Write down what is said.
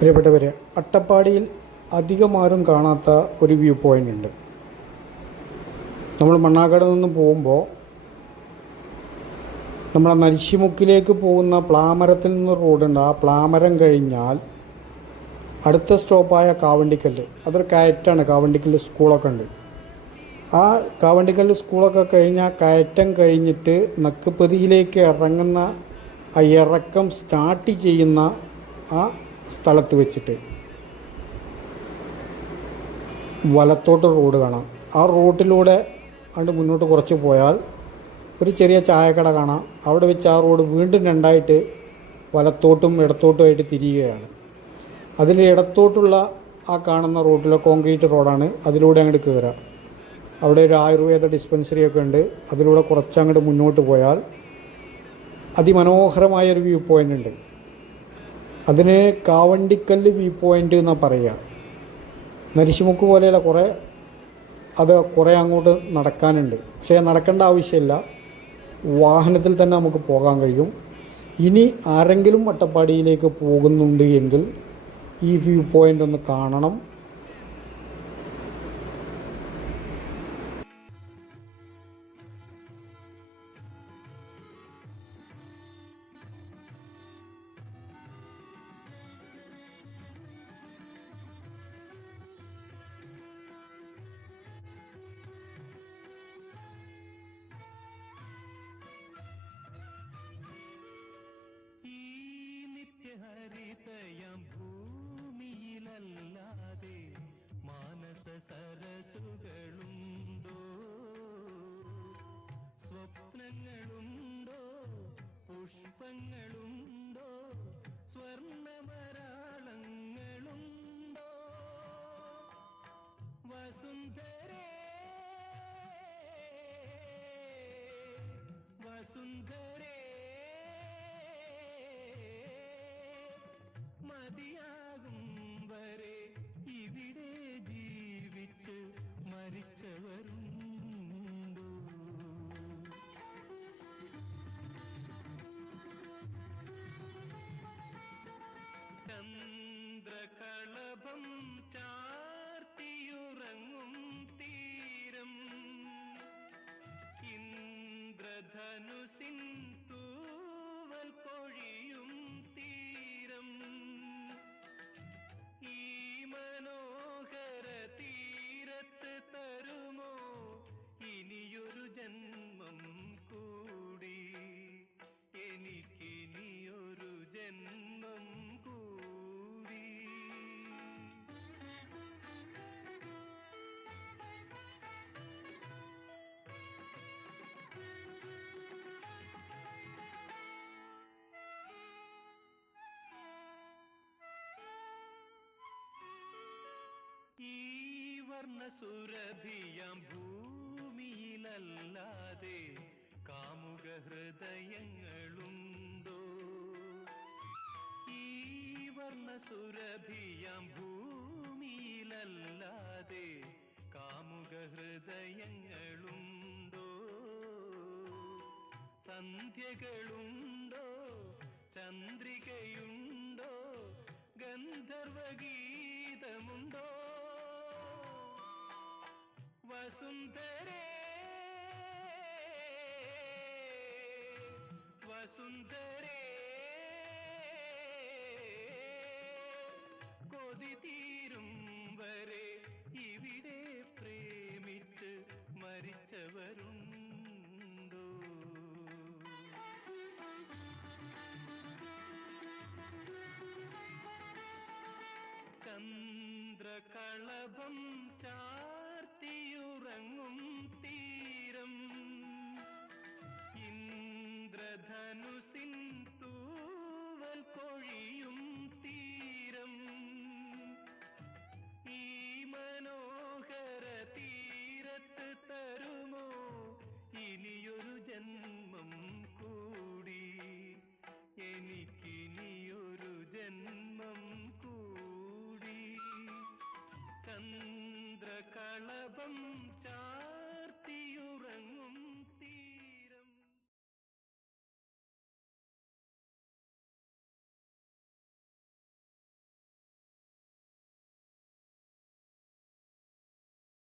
പ്രിയപ്പെട്ടവരെ അട്ടപ്പാടിയിൽ അധികം ആരും കാണാത്ത ഒരു വ്യൂ പോയിന്റ് ഉണ്ട്. നമ്മൾ മണ്ണാക്കാട് നിന്ന് പോകുമ്പോൾ നമ്മളെ നരിശിമുക്കിലേക്ക് പോകുന്ന പ്ലാമരത്തിൽ നിന്ന് റോഡുണ്ട് ആ പ്ലാമരം കഴിഞ്ഞാൽ അടുത്ത സ്റ്റോപ്പായ കാവണ്ടിക്കല്ല്. അതൊരു കയറ്റാണ്. കാവണ്ടിക്കല്ല് സ്കൂളൊക്കെ ഉണ്ട്. ആ കാവണ്ടിക്കല്ല് സ്കൂളൊക്കെ കഴിഞ്ഞ് ആ കയറ്റം കഴിഞ്ഞിട്ട് നക്കുപതിയിലേക്ക് ഇറങ്ങുന്ന ആ ഇറക്കം സ്റ്റാർട്ട് ചെയ്യുന്ന ആ സ്ഥലത്ത് വെച്ചിട്ട് വലത്തോട്ട് റോഡ് കാണാം. ആ റോഡിലൂടെ അണ്ട് മുന്നോട്ട് കുറച്ച് പോയാൽ ഒരു ചെറിയ ചായക്കട കാണാം. അവിടെ വെച്ച് ആ റോഡ് വീണ്ടും രണ്ടായിട്ട് വലത്തോട്ടും ഇടത്തോട്ടുമായിട്ട് തിരിയുകയാണ്. അതിൽ ഇടത്തോട്ടുള്ള ആ കാണുന്ന റോഡിലെ കോൺക്രീറ്റ് റോഡാണ്. അതിലൂടെ അങ്ങോട്ട് കയറുക അവിടെ ഒരു ആയുർവേദ ഡിസ്പെൻസറി ഒക്കെ ഉണ്ട്. അതിലൂടെ കുറച്ചങ്ങോട്ട് മുന്നോട്ട് പോയാൽ അതിമനോഹരമായ ഒരു വ്യൂ പോയിന്റ് ഉണ്ട്. അതിന് കാവണ്ടിക്കല്ല് വ്യൂ പോയിന്റ് എന്നാണ് പറയുക. നരിശുമുക്ക് പോലെയുള്ള കുറേ അത് കുറേ അങ്ങോട്ട് നടക്കാനുണ്ട്. പക്ഷേ നടക്കേണ്ട ആവശ്യമില്ല. വാഹനത്തിൽ തന്നെ നമുക്ക് പോകാൻ കഴിയും. ഇനി ആരെങ്കിലും വട്ടപ്പാടിയിലേക്ക് പോകുന്നുണ്ട് എങ്കിൽ ഈ വ്യൂ പോയിന്റ് ഒന്ന് കാണണം. സ്വപ്നങ്ങളുണ്ടോ പുഷ്പങ്ങളുണ്ടോ? സ്വർണമരാളങ്ങളുണ്ടോ? വസുന്ധരേ വസുന്ധരേ മതിയാകും വരെ ഇവിടെ ജീവിച്ച് മരിച്ചവരുണ്ടോ ಧನುಸ വർണസുരഭിയാം ഭൂമിയിലല്ലാതെ കാമുക ഹൃദയങ്ങളുണ്ടോ? ഈ വർണസുരഭിയാം ഭൂമിയിലല്ലാതെ കാമുക ഹൃദയങ്ങളുണ്ടോ? സന്ധ്യകളുണ്ടോ? ചന്ദ്രികയുണ്ടോ? ഗന്ധർവഗീതമുണ്ടോ വസുന്ധരേ. വസുന്ധരേ. കൊതി തീരും വരെ ഇവിടെ പ്രേമിച്ച് മരിച്ചവരുണ്ട്